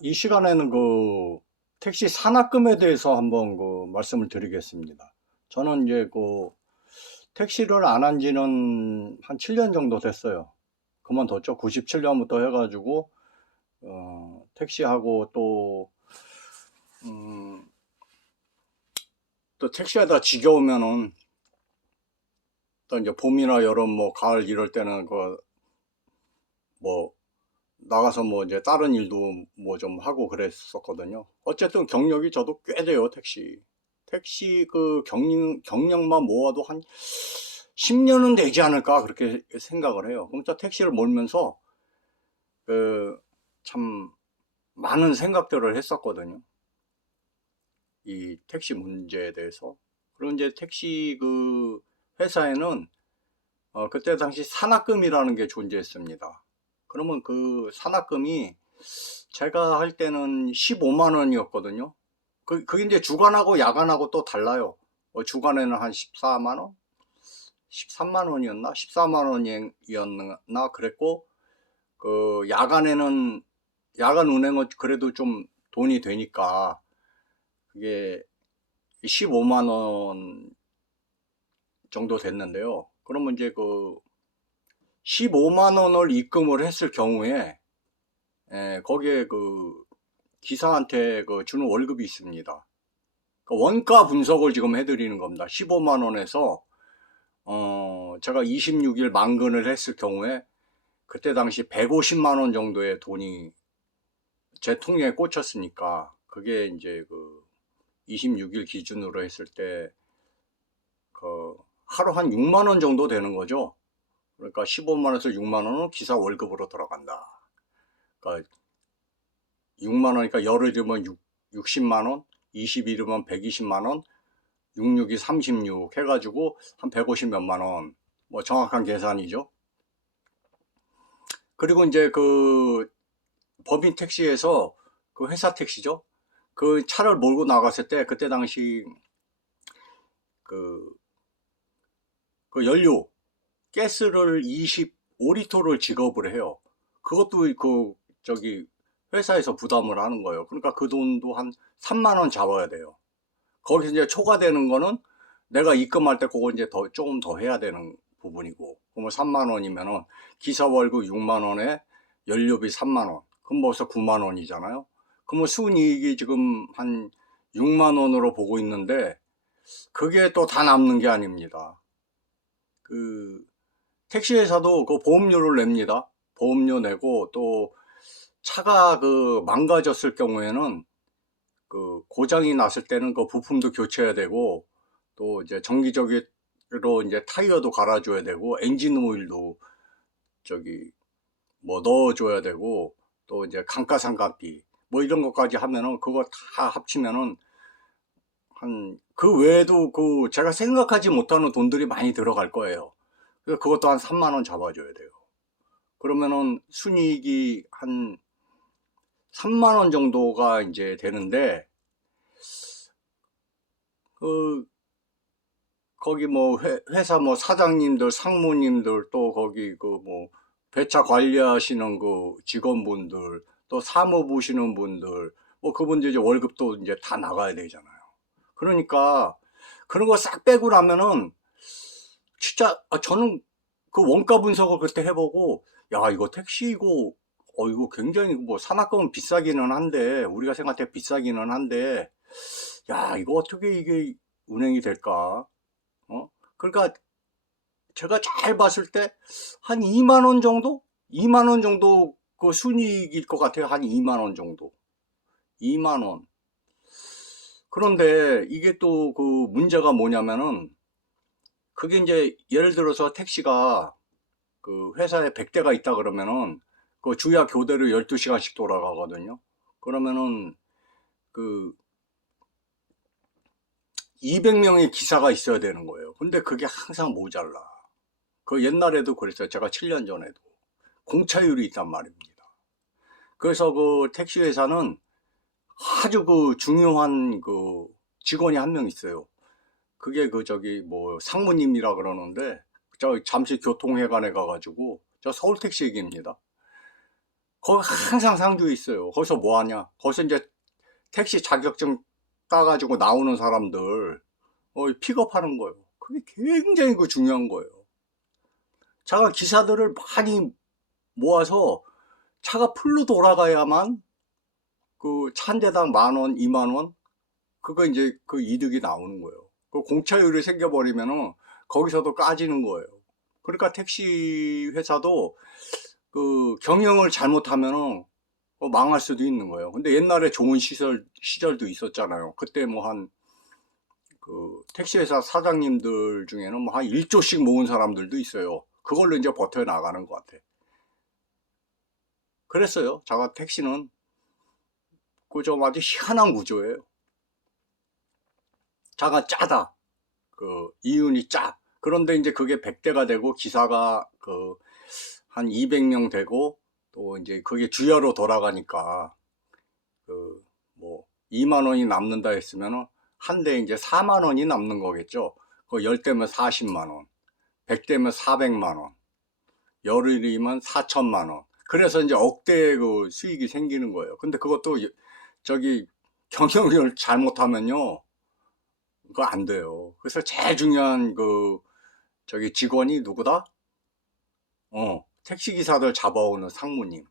이 시간에는 택시 산악금에 대해서 한번 말씀을 드리겠습니다. 저는 이제 택시를 안 한 지는 한 7년 정도 됐어요. 그만뒀죠. 97년부터 해가지고, 택시하고 음, 또 택시하다 지겨우면은, 또 이제 봄이나 여름, 가을 이럴 때는 뭐, 나가서 이제 다른 일도 좀 하고 그랬었거든요. 어쨌든 경력이 저도 꽤 돼요, 택시. 택시 경력만 모아도 한 10년은 되지 않을까 그렇게 생각을 해요. 그럼 저 택시를 몰면서 그 참 많은 생각들을 했었거든요. 이 택시 문제에 대해서. 그리고 이제 택시 회사에는 그때 당시 산악금이라는 게 존재했습니다. 그러면 그 산악금이 제가 할 때는 15만 원이었거든요. 그게 이제 주간하고 야간하고 또 달라요. 주간에는 한 14만 원? 13만 원이었나? 14만 원이었나? 그랬고, 야간 운행은 그래도 좀 돈이 되니까, 그게 15만 원 정도 됐는데요. 그러면 이제 15만 원을 입금을 했을 경우에, 거기에 기사한테 주는 월급이 있습니다. 원가 분석을 지금 해드리는 겁니다. 15만 원에서 제가 26일 만근을 했을 경우에 그때 당시 150만 원 정도의 돈이 제 통장에 꽂혔으니까 그게 이제 26일 기준으로 했을 때 하루 한 6만 원 정도 되는 거죠. 그러니까 15만 원에서 6만 원은 기사 월급으로 들어간다. 그러니까 6만 원이니까 열흘이면 60만 원, 20일이면 120만 원, 66이 36 해가지고 한 150 몇만 원. 뭐 정확한 계산이죠. 그리고 이제 법인 택시에서 회사 택시죠. 그 차를 몰고 나갔을 때 그때 당시 그, 연료 가스를 25리터를 지급을 해요. 그것도 저기 회사에서 부담을 하는 거예요. 그러니까 그 돈도 한 3만 원 잡아야 돼요. 거기서 이제 초과되는 거는 내가 입금할 때 그거 이제 조금 더 해야 되는 부분이고. 그러면 3만 원이면은 기사 월급 6만 원에 연료비 3만 원. 그럼 벌써 9만 원이잖아요. 그러면 순이익이 지금 한 6만 원으로 보고 있는데 그게 또 다 남는 게 아닙니다. 그 택시회사도 그 보험료를 냅니다. 보험료 내고 또 차가 망가졌을 경우에는 고장이 났을 때는 그 부품도 교체해야 되고 또 이제 정기적으로 이제 타이어도 갈아줘야 되고 엔진 오일도 저기 넣어줘야 되고 또 이제 감가상각비 뭐 이런 것까지 하면은 그거 다 합치면은 그 외에도 제가 생각하지 못하는 돈들이 많이 들어갈 거예요. 그래서 그것도 한 3만 원 잡아줘야 돼요. 그러면은 순이익이 한 3만 원 정도가 이제 되는데 그 거기 회사 사장님들, 상무님들 또 거기 배차 관리하시는 직원분들 또 사무 보시는 분들 그분들 이제 월급도 이제 다 나가야 되잖아요. 그러니까 그런 거 싹 빼고 나면은 진짜 저는 그 원가 분석을 그때 해보고 야 이거 택시 이거 굉장히 산악금은 비싸기는 한데 우리가 생각할 때 비싸기는 한데 야 이거 어떻게 이게 운행이 될까? 그러니까 제가 잘 봤을 때 한 2만 원 정도? 2만 원 정도 그 순이익일 것 같아요. 한 2만 원 정도. 2만 원. 그런데 이게 또 문제가 뭐냐면은 그게 이제 예를 들어서 택시가 회사에 100대가 있다 그러면은 주야 교대로 12시간씩 돌아가거든요. 그러면은 그 200명의 기사가 있어야 되는 거예요. 근데 그게 항상 모자라. 옛날에도 그랬어요. 제가 7년 전에도. 공차율이 있단 말입니다. 그래서 택시 회사는 아주 중요한 직원이 한 명 있어요. 그게 상무님이라 그러는데 저 잠시 교통회관에 가가지고 저 서울택시 얘기입니다. 거기 항상 상주에 있어요. 거기서 뭐 하냐? 거기서 이제 택시 자격증 따가지고 나오는 사람들 픽업하는 거예요. 그게 굉장히 그 중요한 거예요. 차가 기사들을 많이 모아서 차가 풀로 돌아가야만 그 차 한 대당 10,000원, 20,000원 그거 이제 그 이득이 나오는 거예요. 그 공차율이 생겨버리면은 거기서도 까지는 거예요. 그러니까 택시 회사도 그 경영을 잘못하면은 망할 수도 있는 거예요. 근데 옛날에 좋은 시절도 있었잖아요. 그때 뭐 한 그 택시회사 사장님들 중에는 뭐 한 1조씩 모은 사람들도 있어요. 그걸로 이제 버텨 나가는 것 같아. 그랬어요. 자가 택시는 그 좀 아주 희한한 구조예요. 차가 짜다. 그 이윤이 짜. 그런데 이제 그게 100대가 되고 기사가 그 한 200명 되고 또 이제 그게 주야로 돌아가니까 그 뭐 2만 원이 남는다 했으면은 한 대에 이제 4만 원이 남는 거겠죠. 그 10대면 40만 원, 100대면 400만 원, 열흘이면 4천만 원. 그래서 이제 억대의 그 수익이 생기는 거예요. 근데 그것도 저기 경영을 잘못하면요. 그거 안 돼요. 그래서 제일 중요한 그 저기 직원이 누구다? 택시기사들 잡아오는 상무님.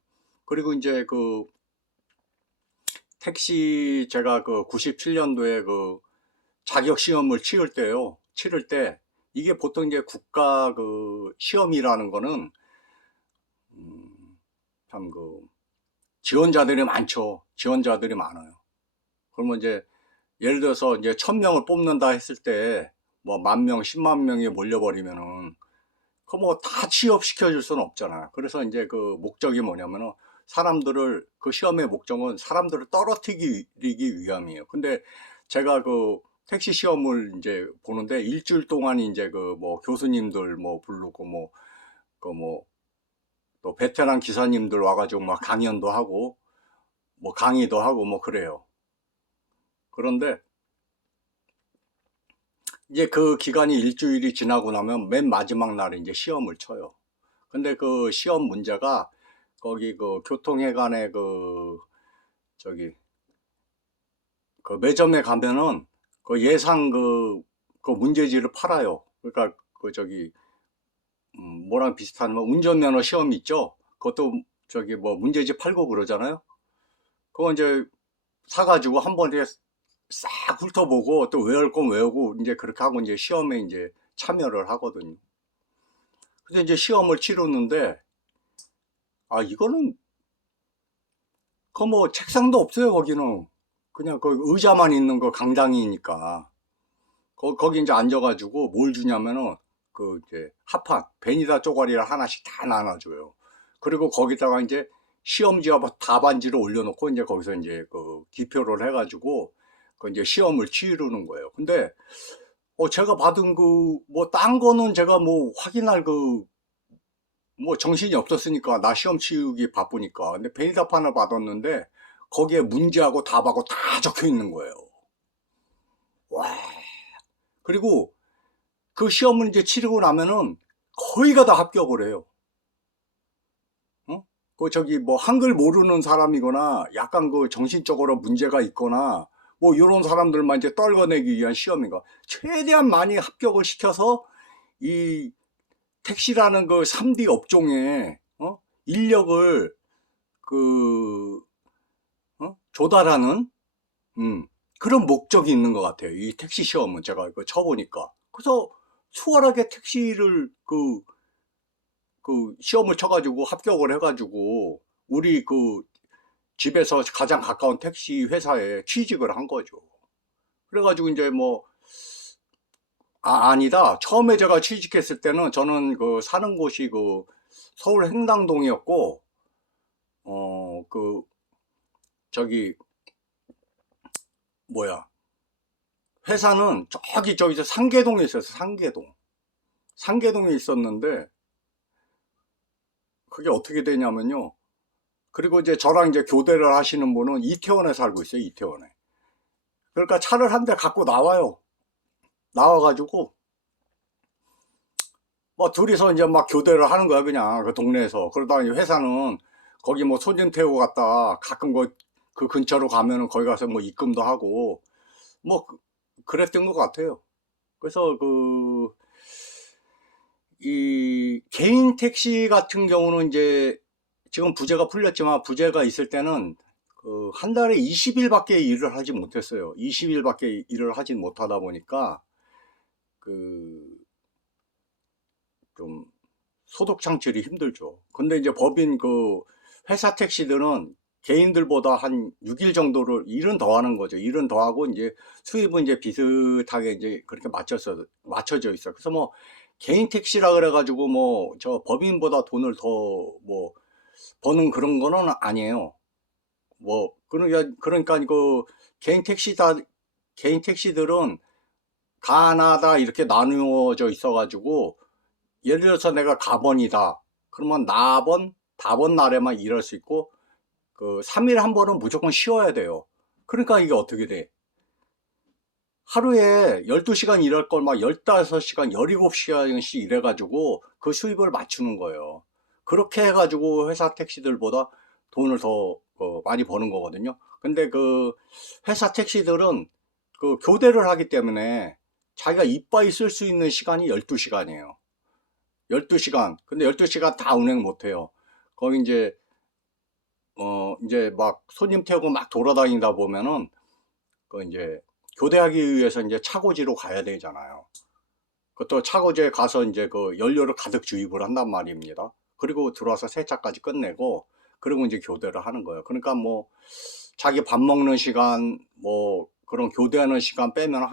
그리고 이제 그 택시 제가 그 97년도에 그 자격 시험을 치를 때 이게 보통 이제 국가 그 시험이라는 거는 참 그 지원자들이 많죠. 지원자들이 많아요. 그러면 이제 예를 들어서 이제 1,000명을 뽑는다 했을 때 뭐 10,000명, 10만 명이 몰려버리면은 그 뭐 다 취업시켜 줄 수는 없잖아요. 그래서 이제 그 목적이 뭐냐면은 사람들을 그 시험의 목적은 사람들을 떨어뜨리기 위함이에요. 근데 제가 그 택시 시험을 이제 보는데 일주일 동안 이제 그 뭐 교수님들 뭐 부르고 뭐 그 뭐 또 베테랑 기사님들 와가지고 막 강연도 하고 뭐 강의도 하고 뭐 그래요. 그런데 이제 그 기간이 일주일이 지나고 나면 맨 마지막 날에 이제 시험을 쳐요. 근데 그 시험 문제가 거기 그 교통회관에 그 저기 그 매점에 가면은 그 예상 그 문제지를 팔아요. 그러니까 그 저기 뭐랑 비슷한 뭐 운전면허 시험 있죠. 그것도 저기 뭐 문제지 팔고 그러잖아요. 그거 이제 사가지고 한 번에 싹 훑어보고 또 외울 건 외우고 이제 그렇게 하고 이제 시험에 이제 참여를 하거든요. 근데 이제 시험을 치르는데 아 이거는 그 뭐 책상도 없어요. 거기는 그냥 그 의자만 있는 거 강당이니까 거기 이제 앉아가지고 뭘 주냐면은 그 이제 합판 베니다 쪼가리를 하나씩 다 나눠줘요. 그리고 거기다가 이제 시험지와 답안지를 올려놓고 이제 거기서 이제 그 기표를 해가지고 그 이제 시험을 치르는 거예요. 근데 제가 받은 그 뭐 딴 거는 제가 뭐 확인할 그 뭐 정신이 없었으니까 나 시험 치우기 바쁘니까. 근데 베니다판을 받았는데 거기에 문제하고 답하고 다 적혀 있는 거예요. 와. 그리고 그 시험을 이제 치르고 나면은 거의가 다 합격을 해요. 그 저기 뭐 한글 모르는 사람이거나 약간 그 정신적으로 문제가 있거나 뭐 이런 사람들만 이제 떨궈내기 위한 시험인가. 최대한 많이 합격을 시켜서 이 택시라는 그 3D 업종에 인력을 그 조달하는 그런 목적이 있는 것 같아요. 이 택시 시험은 제가 이거 쳐보니까. 그래서 수월하게 택시를 그 시험을 쳐가지고 합격을 해가지고 우리 그 집에서 가장 가까운 택시 회사에 취직을 한 거죠. 그래가지고 이제 뭐 아니다. 처음에 제가 취직했을 때는 저는 그 사는 곳이 그 서울 행당동이었고 그 저기 뭐야 회사는 저기서 상계동에 있었어요. 상계동에 있었는데 그게 어떻게 되냐면요. 그리고 이제 저랑 이제 교대를 하시는 분은 이태원에 살고 있어요. 이태원에. 그러니까 차를 한 대 갖고 나와요. 나와가지고 뭐 둘이서 이제 막 교대를 하는 거야. 그냥 그 동네에서. 그러다가 회사는 거기 뭐 손님 태우고 갔다 가끔 그 근처로 가면은 거기 가서 뭐 입금도 하고 뭐 그랬던 것 같아요. 그래서 이 개인 택시 같은 경우는 이제 지금 부재가 풀렸지만 부재가 있을 때는 그 한 달에 20일밖에 일을 하지 못했어요. 20일밖에 일을 하지 못하다 보니까 그 좀 소득 창출이 힘들죠. 근데 이제 법인 그 회사 택시들은 개인들보다 한 6일 정도를 일은 더 하는 거죠. 일은 더 하고 이제 수입은 이제 비슷하게 이제 그렇게 맞춰져 있어요. 그래서 뭐 개인 택시라 그래가지고 뭐 저 법인보다 돈을 더 뭐 버는 그런 거는 아니에요. 뭐 그러니까 그 개인 택시다 개인 택시들은 가나다 이렇게 나누어져 있어가지고 예를 들어서 내가 가번이다. 그러면 나번, 다번 날에만 일할 수 있고, 그 3일에 한 번은 무조건 쉬어야 돼요. 그러니까 이게 어떻게 돼? 하루에 12시간 일할 걸 막 15시간, 17시간씩 일해가지고 그 수입을 맞추는 거예요. 그렇게 해가지고 회사 택시들보다 돈을 더 많이 버는 거거든요. 근데 그 회사 택시들은 그 교대를 하기 때문에 자기가 이빠이 쓸 수 있는 시간이 12시간이에요. 12시간. 근데 12시간 다 운행 못 해요. 거기 이제 막 손님 태우고 막 돌아다니다 보면은, 그 이제 교대하기 위해서 이제 차고지로 가야 되잖아요. 그것도 차고지에 가서 이제 그 연료를 가득 주입을 한단 말입니다. 그리고 들어와서 세차까지 끝내고, 그리고 이제 교대를 하는 거예요. 그러니까 뭐, 자기 밥 먹는 시간, 뭐, 그런 교대하는 시간 빼면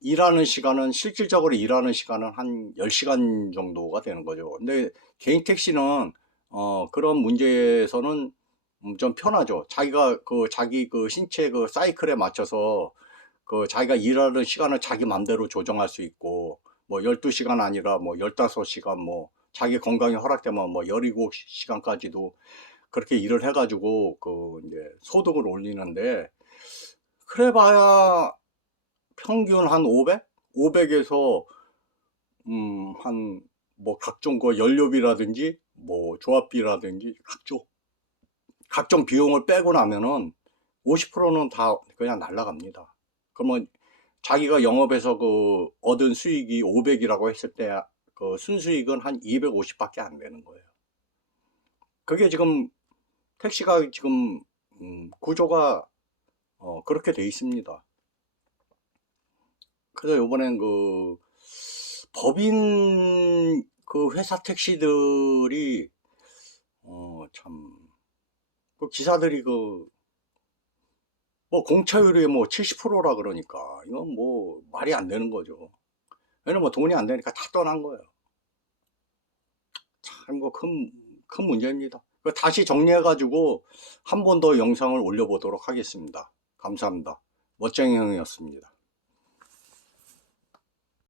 일하는 시간은, 실질적으로 일하는 시간은 한 10시간 정도가 되는 거죠. 근데 개인 택시는, 그런 문제에서는 좀 편하죠. 자기 그 신체 그 사이클에 맞춰서 그 자기가 일하는 시간을 자기 맘대로 조정할 수 있고, 뭐 12시간 아니라 뭐 15시간 뭐 자기 건강이 허락되면 뭐 17시간까지도 그렇게 일을 해가지고 그 이제 소득을 올리는데, 그래 봐야 평균 한 500? 500에서 한 뭐 각종 그 연료비라든지 뭐 조합비라든지 각종 비용을 빼고 나면은 50%는 다 그냥 날라갑니다. 그러면 자기가 영업해서 그 얻은 수익이 500이라고 했을 때 그 순수익은 한 250밖에 안 되는 거예요. 그게 지금 택시가 지금 구조가 그렇게 돼 있습니다. 그래서 이번엔 그 법인 그 회사 택시들이 참 그 기사들이 그 뭐 공차율이 뭐 70%라 그러니까 이건 뭐 말이 안 되는 거죠. 왜냐면 뭐 돈이 안 되니까 다 떠난 거예요. 참 뭐 큰 문제입니다. 다시 정리해가지고 한 번 더 영상을 올려보도록 하겠습니다. 감사합니다. 멋쟁이 형이었습니다.